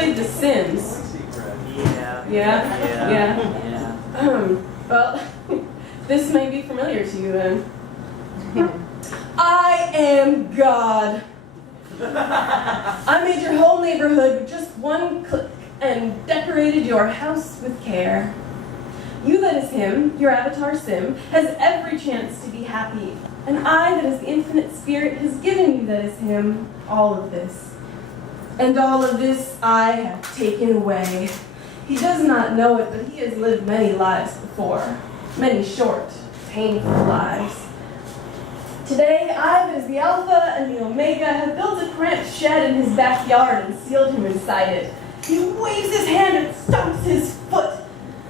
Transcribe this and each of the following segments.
played The Sims? Yeah. Well, this may be familiar to you then. I am God. I made your whole neighborhood with just one click and decorated your house with care. You that is him, your avatar Sim, has every chance to be happy. And I that is the infinite spirit has given you that is him all of this. And all of this I have taken away. He does not know it, but he has lived many lives before. Many short, painful lives. Today, I, that is the Alpha and the Omega, have built a cramped shed in his backyard and sealed him inside it. He waves his hand and stomps his foot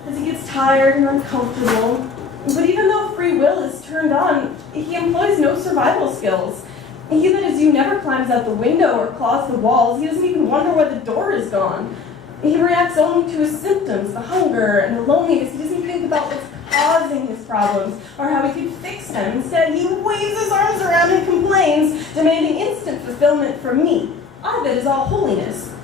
as he gets tired and uncomfortable. But even though free will is turned on, he employs no survival skills. He that is you never climbs out the window or claws the walls. He doesn't even wonder where the door is gone. He reacts only to his symptoms, the hunger and the loneliness. He doesn't think about what's causing his problems or how he could fix them. Instead, he waves his arms around and complains, demanding instant fulfillment from me. I that is all holiness.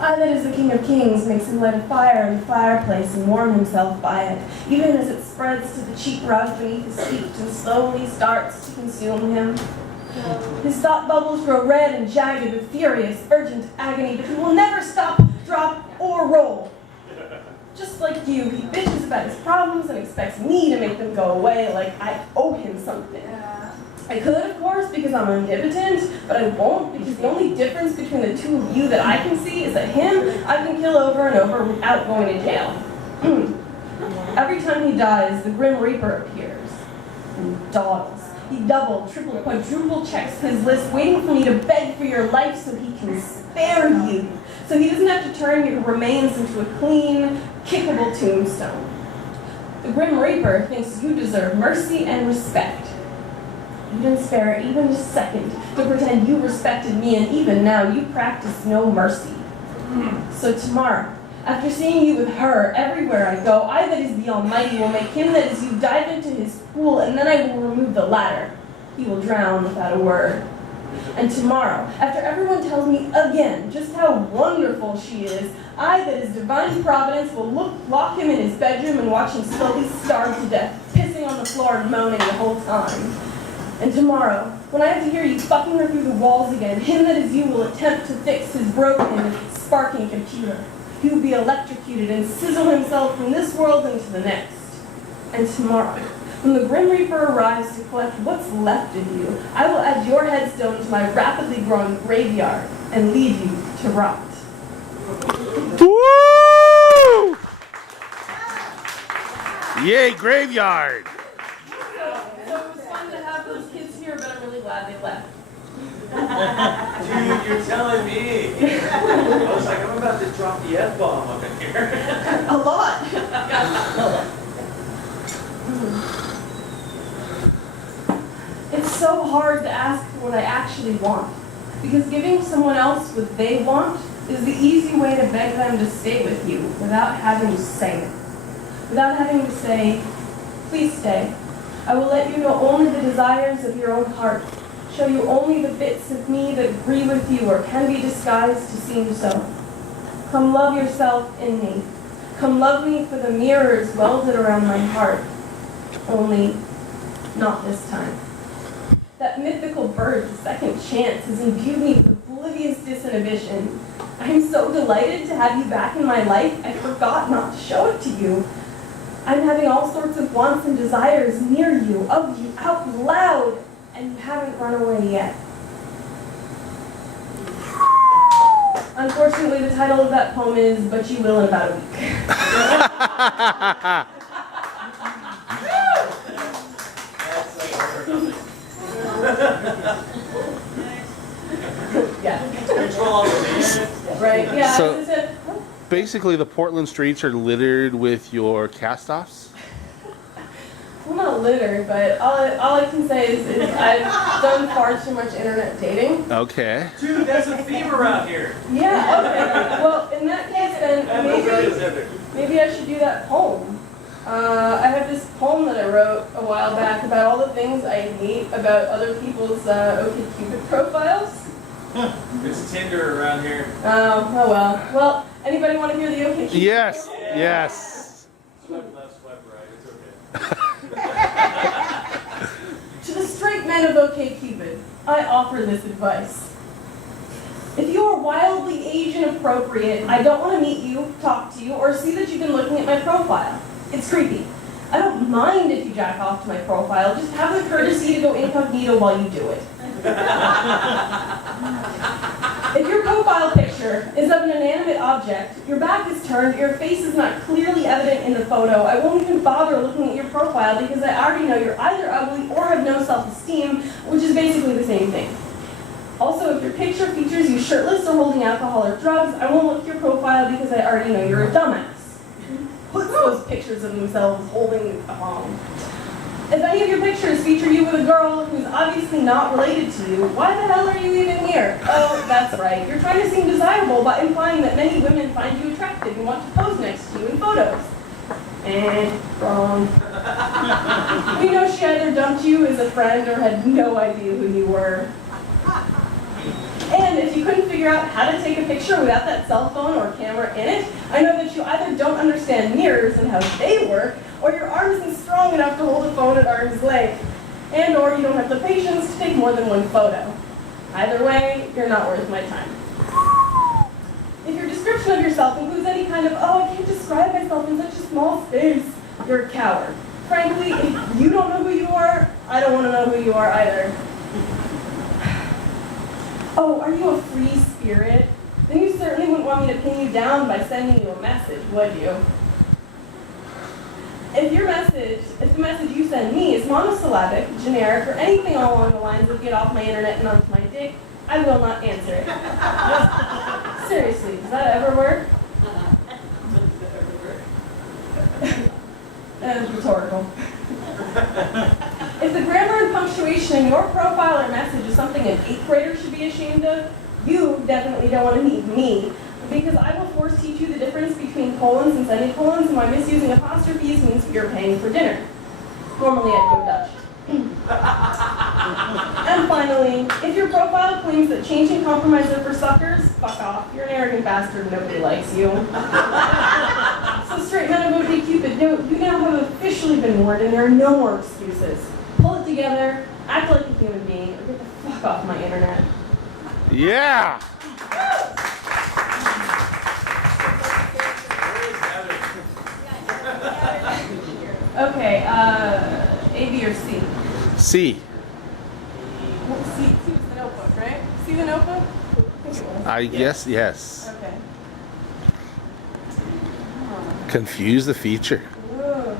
I that is the King of Kings makes him light a fire in the fireplace and warm himself by it, even as it spreads to the cheap rug beneath his feet and slowly starts to consume him. His thought bubbles grow red and jagged with furious, urgent agony, but he will never stop, drop, or roll. Just like you, he bitches about his problems and expects me to make them go away like I owe him something. I could, of course, because I'm omnipotent, but I won't, because the only difference between the two of you that I can see is that him I can kill over and over without going to jail. Every time he dies, the Grim Reaper appears and dawdles. He double, triple, quadruple checks his list, waiting for me to beg for your life so he can spare you. So he doesn't have to turn your remains into a clean, kickable tombstone. The Grim Reaper thinks you deserve mercy and respect. You didn't spare even a second to pretend you respected me, and even now you practice no mercy. So tomorrow, after seeing you with her everywhere I go, I that is the Almighty will make him that is you dive into his pool, and then I will remove the ladder. He will drown without a word. And tomorrow, after everyone tells me again just how wonderful she is, I that is divine providence will lock him in his bedroom and watch him slowly starve to death, pissing on the floor and moaning the whole time. And tomorrow, when I have to hear you fucking her through the walls again, him that is you will attempt to fix his broken, sparking computer. He will be electrocuted and sizzle himself from this world into the next. And tomorrow, when the Grim Reaper arrives to collect what's left of you, I will add your headstone to my rapidly growing graveyard and leave you to rot. Woo! Yay, graveyard! So it was fun to have those kids here, but I'm really glad they left. Dude, you're telling me. I was like, I'm about to drop the F-bomb up in here. A lot. It's so hard to ask for what I actually want, because giving someone else what they want is the easy way to beg them to stay with you without having to say it. Without having to say, please stay. I will let you know only the desires of your own heart, show you only the bits of me that agree with you or can be disguised to seem so. Come love yourself in me. Come love me for the mirrors welded around my heart. Only not this time. That mythical bird, the second chance, has imbued me with oblivious disinhibition. I am so delighted to have you back in my life, I forgot not to show it to you. I'm having all sorts of wants and desires near you, of you, out loud, and you haven't run away yet. Unfortunately, the title of that poem is But You Will in About a Week. Yeah. Control the Right, yeah. So- Basically, the Portland streets are littered with your cast-offs. Well, not littered, but all I can say is I've done far too much internet dating. Okay. Dude, that's a theme around here. Yeah, okay. Well, in that case, then maybe I should do that poem. I have this poem that I wrote a while back about all the things I hate about other people's OkCupid profiles. It's Tinder around here. Oh well. Well, anybody want to hear the okay? Yes, yes. Swipe left, swipe right. It's okay. To the straight men of OkCupid, I offer this advice. If you are wildly age inappropriate, I don't want to meet you, talk to you, or see that you've been looking at my profile. It's creepy. I don't mind if you jack off to my profile, just have the courtesy to go incognito while you do it. If your profile picture is of an inanimate object, your back is turned, your face is not clearly evident in the photo, I won't even bother looking at your profile because I already know you're either ugly or have no self-esteem, which is basically the same thing. Also, if your picture features you shirtless or holding alcohol or drugs, I won't look at your profile because I already know you're a dumbass. Puts those pictures of themselves holding a bomb. If any of your pictures feature you with a girl who's obviously not related to you, why the hell are you even here? Oh, that's right. You're trying to seem desirable by implying that many women find you attractive and want to pose next to you in photos. Wrong. We know she either dumped you as a friend or had no idea who you were. And if you couldn't figure out how to take a picture without that cell phone or camera in it, I know that you either don't understand mirrors and how they work, or your arm isn't strong enough to hold a phone at arm's length, and or you don't have the patience to take more than one photo. Either way, you're not worth my time. If your description of yourself includes any kind of, oh, I can't describe myself in such a small space, you're a coward. Frankly, if you don't know who you are, I don't want to know who you are either. Oh, are you a free spirit? Then you certainly wouldn't want me to pin you down by sending you a message, would you? If the message you send me is monosyllabic, generic, or anything along the lines of get off my internet and onto my dick, I will not answer it. Seriously, does that ever work? Rhetorical. If the grammar and punctuation in your profile or message is something an 8th grader should be ashamed of, you definitely don't want to meet me, because I will force teach you the difference between colons and semicolons and why misusing apostrophes means you're paying for dinner. Normally I'd go Dutch. And finally, if your profile claims that changing compromiser for suckers, fuck off. You're an arrogant bastard, nobody likes you. So straight men of OkCupid, you now have officially been warned and there are no more excuses. Pull it together, act like a human being, or get the fuck off my internet. Yeah. Okay, A, B, or C? C. Well, C was the notebook, right? See the notebook? I guess yes. Okay. Confuse the feature. Ooh,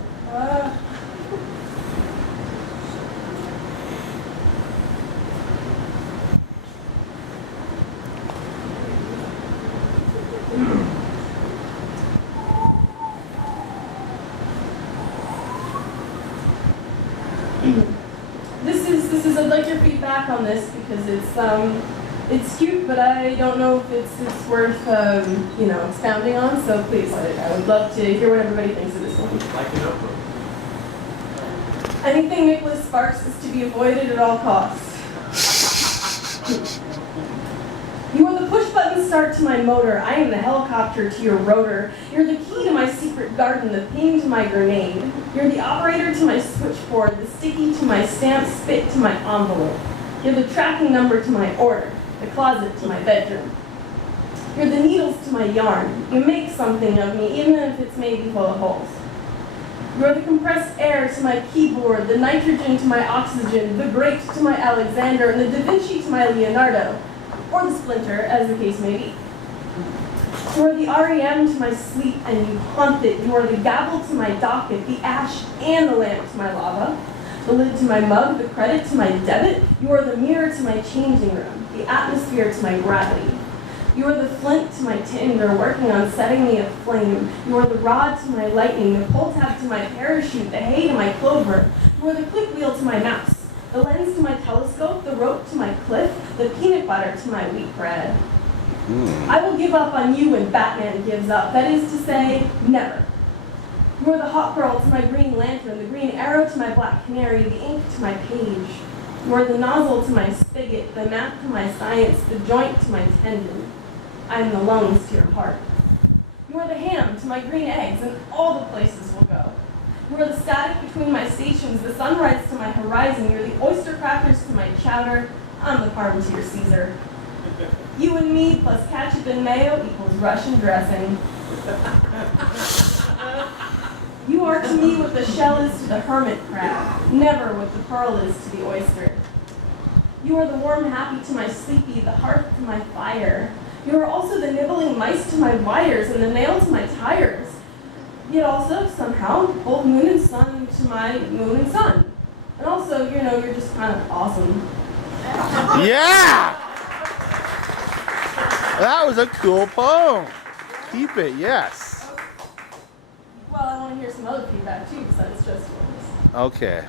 I'd like your feedback on this because it's cute, but I don't know if it's worth expounding on. So please, I would love to hear what everybody thinks of this one. Like a notebook. Anything Nicholas Sparks is to be avoided at all costs. You are the push-button start to my motor. I am the helicopter to your rotor. You're the key to my secret garden, the ping to my grenade. You're the operator to my switchboard, the sticky to my stamp, spit to my envelope. You're the tracking number to my order, the closet to my bedroom. You're the needles to my yarn. You make something of me, even if it's maybe full of holes. You're the compressed air to my keyboard, the nitrogen to my oxygen, the grate to my Alexander, and the Da Vinci to my Leonardo. Or the splinter, as the case may be. You are the REM to my sleep, and you haunt it. You are the gavel to my docket, the ash and the lamp to my lava, the lid to my mug, the credit to my debit. You are the mirror to my changing room, the atmosphere to my gravity. You are the flint to my tinder, working on setting me aflame. You are the rod to my lightning, the pull tab to my parachute, the hay to my clover. You are the click wheel to my mouse. The lens to my telescope, the rope to my cliff, the peanut butter to my wheat bread. I will give up on you when Batman gives up. That is to say, never. You are the hot girl to my green lantern, the green arrow to my black canary, the ink to my page. You are the nozzle to my spigot, the map to my science, the joint to my tendon. I am the lungs to your heart. You are the ham to my green eggs, and all the places we'll go. You are the static between my stations, the sunrise to my horizon. You're the oyster crackers to my chowder. I'm the parm to your Caesar. You and me plus ketchup and mayo equals Russian dressing. You are to me what the shell is to the hermit crab, never what the pearl is to the oyster. You are the warm happy to my sleepy, the hearth to my fire. You are also the nibbling mice to my wires and the nail to my tires. Yet also, somehow, both moon and sun to my moon and sun. And also, you're just kind of awesome. Yeah! That was a cool poem. Keep it, yes. Well, I want to hear some other feedback too, besides just yours. Okay.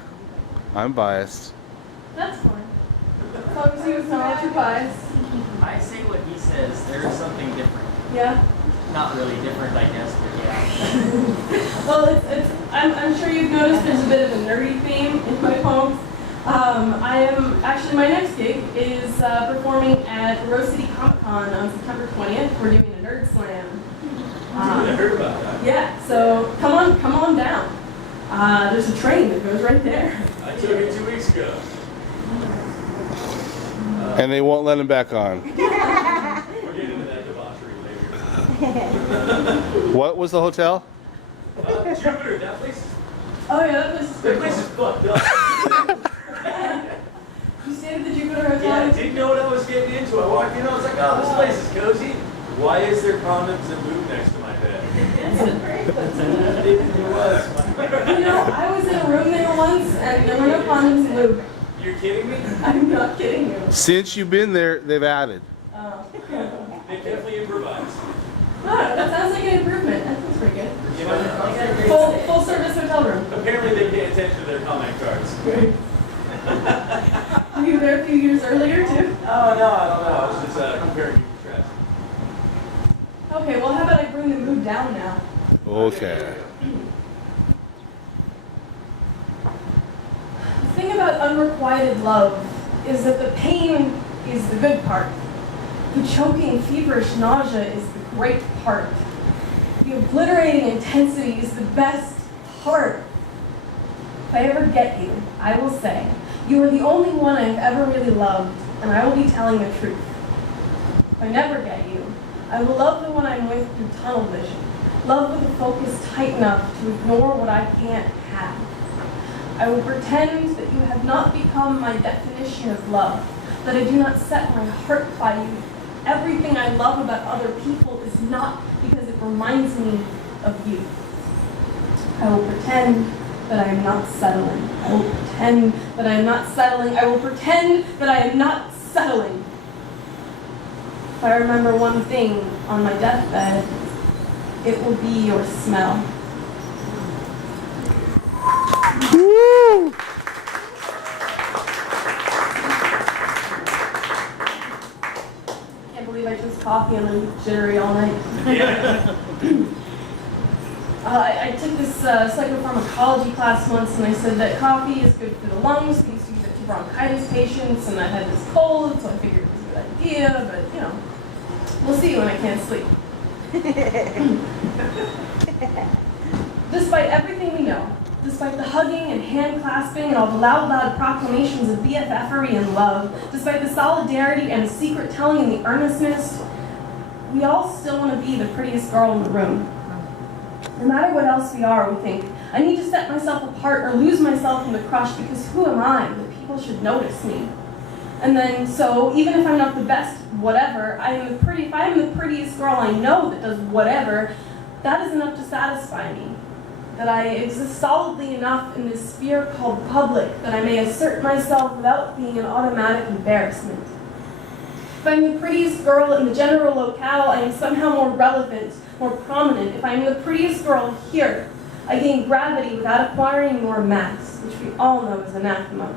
I'm biased. That's fine. As long as you acknowledge your bias. I say what he says. There's something different. Yeah? Not really different, I guess, but yeah. Well, I'm sure you've noticed there's a bit of a nerdy theme in my poems. My next gig is performing at Rose City Comic Con on September 20th. We're doing a nerd slam. I heard about that. Yeah, so come on down. There's a train that goes right there. I took it 2 weeks ago. And they won't let him back on. We'll get into that debauchery later. What was the hotel? Jupiter, that place is, Oh yeah, that place is that pretty place is cool. fucked up. You stayed at the Jupiter Hotel? Yeah, I didn't know what I was getting into. I walked in, I was like, oh, this place is cozy. Why is there condoms and lube next to my bed? I didn't realize. I was in a room there once, and there were no condoms and lube. You're kidding me? I'm not kidding you. Since you've been there, they've added. Oh. They definitely improvised. No, that sounds like an improvement. That sounds pretty good. You know, Full service hotel room. apparently they pay attention to their comment cards. Were you there a few years earlier too? Oh, no, I don't know. I was just comparing you to trash. Okay, well how about I bring the mood down now? Okay. The thing about unrequited love is that the pain is the good part. The choking, feverish nausea is the great part. The obliterating intensity is the best part. If I ever get you, I will say, you are the only one I've ever really loved, and I will be telling the truth. If I never get you, I will love the one I'm with through tunnel vision. Love with a focus tight enough to ignore what I can't have. I will pretend that you have not become my definition of love, that I do not set my heart by you. Everything I love about other people is not because it reminds me of you. I will pretend that I am not settling. I will pretend that I am not settling. I will pretend that I am not settling. If I remember one thing on my deathbed, it will be your smell. Woo! Can't believe I drank coffee and I'm jittery all night. Yeah. I took this psychopharmacology class once, and I said that coffee is good for the lungs. We used to give it to bronchitis patients, and I had this cold, so I figured it was a good idea, but we'll see when I can't sleep. Despite everything we know, despite the hugging and hand clasping and all the loud proclamations of BFFery and love, despite the solidarity and the secret telling and the earnestness, we all still want to be the prettiest girl in the room. No matter what else we are, we think, I need to set myself apart or lose myself in the crush because who am I that people should notice me? And then, so even if I'm not the best whatever, if I am the prettiest girl I know that does whatever, that is enough to satisfy me. That I exist solidly enough in this sphere called public that I may assert myself without being an automatic embarrassment. If I'm the prettiest girl in the general locale, I am somehow more relevant, more prominent. If I'm the prettiest girl here, I gain gravity without acquiring more mass, which we all know is anathema.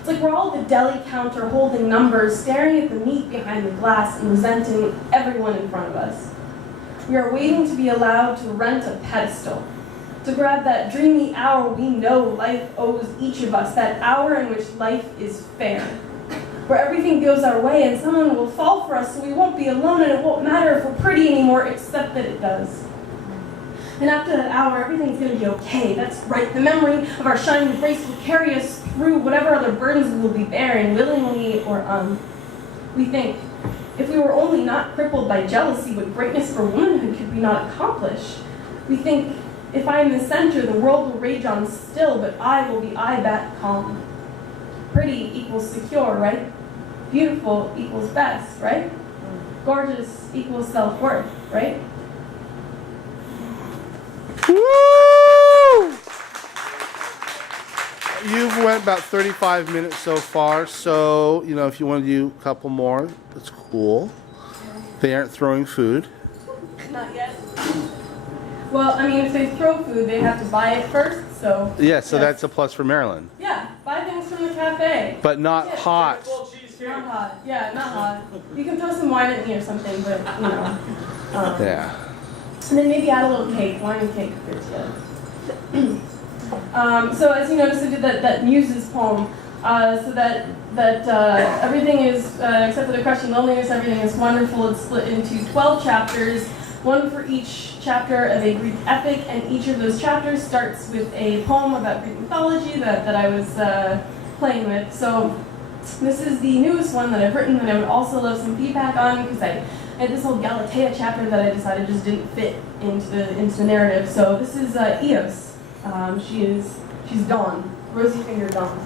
It's like we're all at the deli counter holding numbers, staring at the meat behind the glass and resenting everyone in front of us. We are waiting to be allowed to rent a pedestal, to grab that dreamy hour we know life owes each of us, that hour in which life is fair, where everything goes our way and someone will fall for us so we won't be alone and it won't matter if we're pretty anymore except that it does. And after that hour, everything's going to be okay. That's right. The memory of our shining grace will carry us through whatever other burdens we will be bearing, willingly or We think, if we were only not crippled by jealousy, what greatness for womanhood could we not accomplish? We think, if I am the center, the world will rage on still, but I will be I-bat calm. Pretty equals secure, right? Beautiful equals best, right? Gorgeous equals self-worth, right? Woo! You've went about 35 minutes so far, so, if you want to do a couple more, that's cool. They aren't throwing food. Not yet. Well, I mean, if they throw food, they have to buy it first, so... Yeah, so that's a plus for Maryland. Yeah, buy things from the cafe. But not hot. Full cheesecake. Not hot. Yeah, not hot. You can throw some wine at me or something, but, Yeah. And then maybe add a little cake, wine and cake if they're together. So as you notice, I did that Muses poem, so that everything is, except for the crushing loneliness, everything is wonderful. It's split into 12 chapters, one for each chapter of a Greek epic, and each of those chapters starts with a poem about Greek mythology that I was playing with. So this is the newest one that I've written, and I would also love some feedback on, because I had this whole Galatea chapter that I decided just didn't fit into the narrative. So this is Eos. She's Dawn, rosy-fingered Dawn.